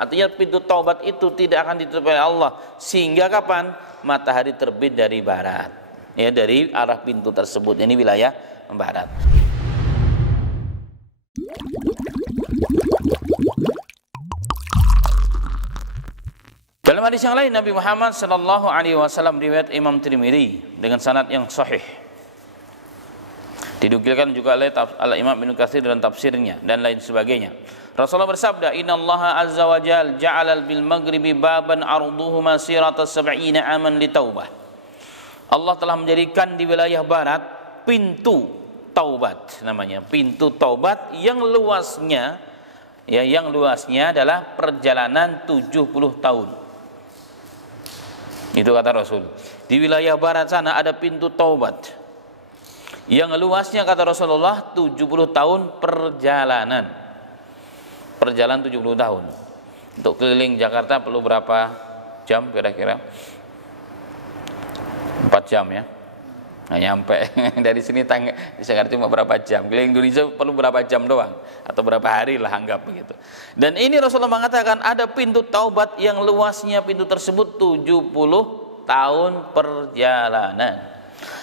Artinya pintu taubat itu tidak akan ditutup oleh Allah sehingga kapan? Matahari terbit dari barat. Ya, dari arah pintu tersebut. Ini wilayah barat. Dalam hadis yang lain Nabi Muhammad sallallahu alaihi wasallam riwayat Imam Tirmidzi dengan sanad yang sahih. Didukilkan juga oleh Al-Imam Ibnu Katsir dalam tafsirnya dan lain sebagainya. Rasulullah bersabda, "Innallaha azza wa jalla ja'ala bil maghribi baban arduhu masirata 70 aman litaubah." Allah telah menjadikan di wilayah barat pintu taubat namanya, pintu taubat yang luasnya adalah perjalanan 70 tahun. Itu kata Rasul. Di wilayah barat sana ada pintu taubat yang luasnya kata Rasulullah 70 tahun perjalanan. Perjalanan 70 tahun. Untuk keliling Jakarta perlu berapa jam kira-kira? 4 jam ya. Nggak nyampe. Dari sini di Jakarta cuma berapa jam. Keliling Indonesia perlu berapa jam doang atau berapa hari lah anggap begitu. Dan ini Rasulullah mengatakan ada pintu taubat yang luasnya pintu tersebut 70 tahun perjalanan.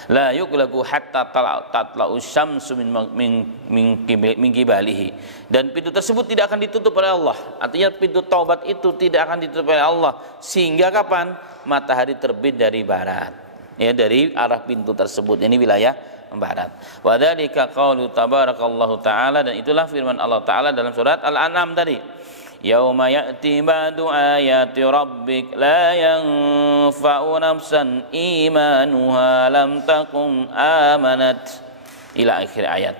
La yuqlaqu hatta tatla'u syamsu min qibalihi. Dan pintu tersebut tidak akan ditutup oleh Allah. Artinya pintu taubat itu tidak akan ditutup oleh Allah sehingga kapan? Matahari terbit dari barat. Ya, dari arah pintu tersebut. Ini wilayah barat. Wa dzalika qaulu tabarakallahu taala, dan itulah firman Allah taala dalam surat Al-An'am tadi. Yauma ya'ti ba'du ayati rabbik la yanfa'u nafsan imanuha lam takum amanat ila akhir ayat.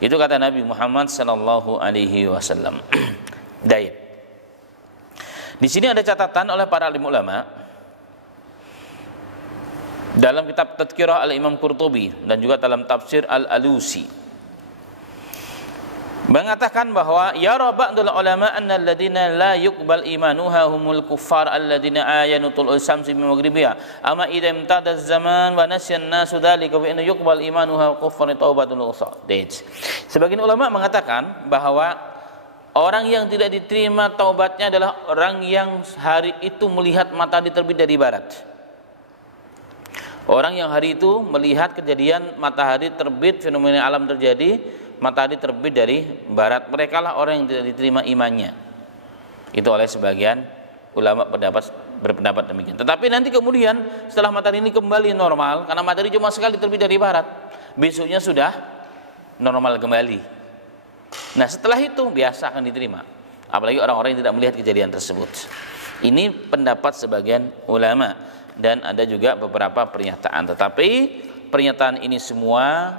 Itu kata Nabi Muhammad sallallahu alaihi wasallam. Baik. Di sini ada catatan oleh para alim ulama dalam kitab Tadhkirah Al-Imam Qurtubi dan juga dalam tafsir Al-Alusi mengatakan bahwa yara ba'dul ulama anna alladhina la yuqbal imanuha humul kuffar alladhina ayanu tul'ul samsi min maghribiha amma idza imtada az-zaman wa nasya an-nasu dzalika fa inna yuqbal imanuha kuffar taubatul usadid. Sebagian ulama mengatakan bahwa orang yang tidak diterima taubatnya adalah orang yang hari itu melihat matahari terbit dari barat. Orang yang hari itu melihat kejadian matahari terbit, fenomena alam terjadi, matahari terbit dari barat. Mereka lah orang yang tidak diterima imannya. Itu oleh sebagian ulama berpendapat demikian. Tetapi nanti kemudian setelah matahari ini kembali normal, karena matahari cuma sekali terbit dari barat, besoknya sudah normal kembali. Nah setelah itu biasa akan diterima. Apalagi orang-orang yang tidak melihat kejadian tersebut. Ini pendapat sebagian ulama. Dan ada juga beberapa pernyataan, tetapi pernyataan ini semua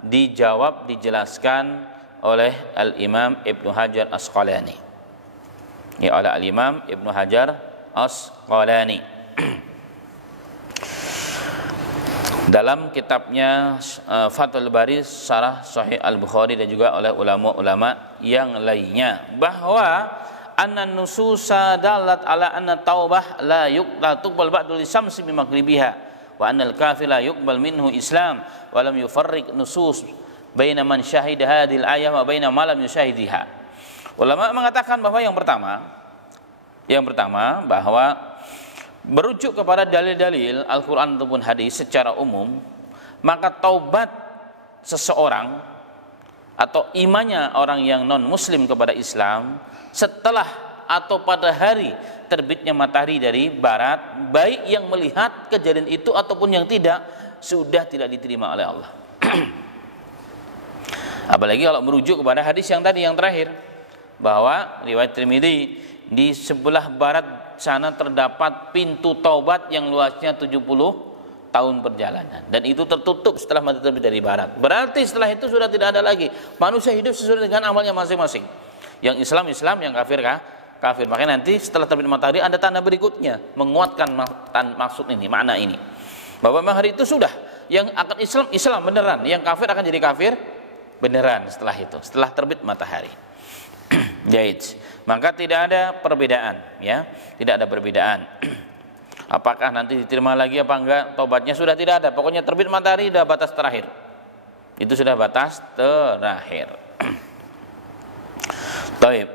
dijawab, dijelaskan oleh Al-Imam Ibnu Hajar Asqalani. Ya, oleh Al-Imam Ibnu Hajar Asqalani. Dalam kitabnya Fathul Bari Syarah Sahih Al-Bukhari dan juga oleh ulama-ulama yang lainnya bahwa anna nususa dalat ala anna taubah la tuqbal ba'du lisamsi bi maghribiha wa anna al-kafir la yuqbal minhu islam wa lam yufarriq nusus baina man syahida hadhil ayah wa baina ma lam yushahidiha. Ulama mengatakan bahwa yang pertama bahwa merujuk kepada dalil-dalil Al-Qur'an ataupun hadis secara umum, maka taubat seseorang atau imannya orang yang non muslim kepada Islam setelah atau pada hari terbitnya matahari dari barat, baik yang melihat kejadian itu ataupun yang tidak, sudah tidak diterima oleh Allah. Apalagi kalau merujuk kepada hadis yang tadi yang terakhir, bahwa riwayat Tirmidzi di sebelah barat sana terdapat pintu taubat yang luasnya 70 tahun perjalanan, dan itu tertutup setelah matahari terbit dari barat. Berarti setelah itu sudah tidak ada lagi, manusia hidup sesuai dengan amalnya masing-masing. Yang Islam, yang kafir kafir. Makanya nanti setelah terbit matahari ada tanda berikutnya menguatkan maksud ini, makna ini. Bahwa hari itu sudah yang akan Islam beneran, yang kafir akan jadi kafir beneran setelah itu, setelah terbit matahari. Jait. Maka tidak ada perbedaan, ya. Tidak ada perbedaan. Apakah nanti diterima lagi apa enggak? Tobatnya sudah tidak ada. Pokoknya terbit matahari sudah batas terakhir. Itu sudah batas terakhir. Taib.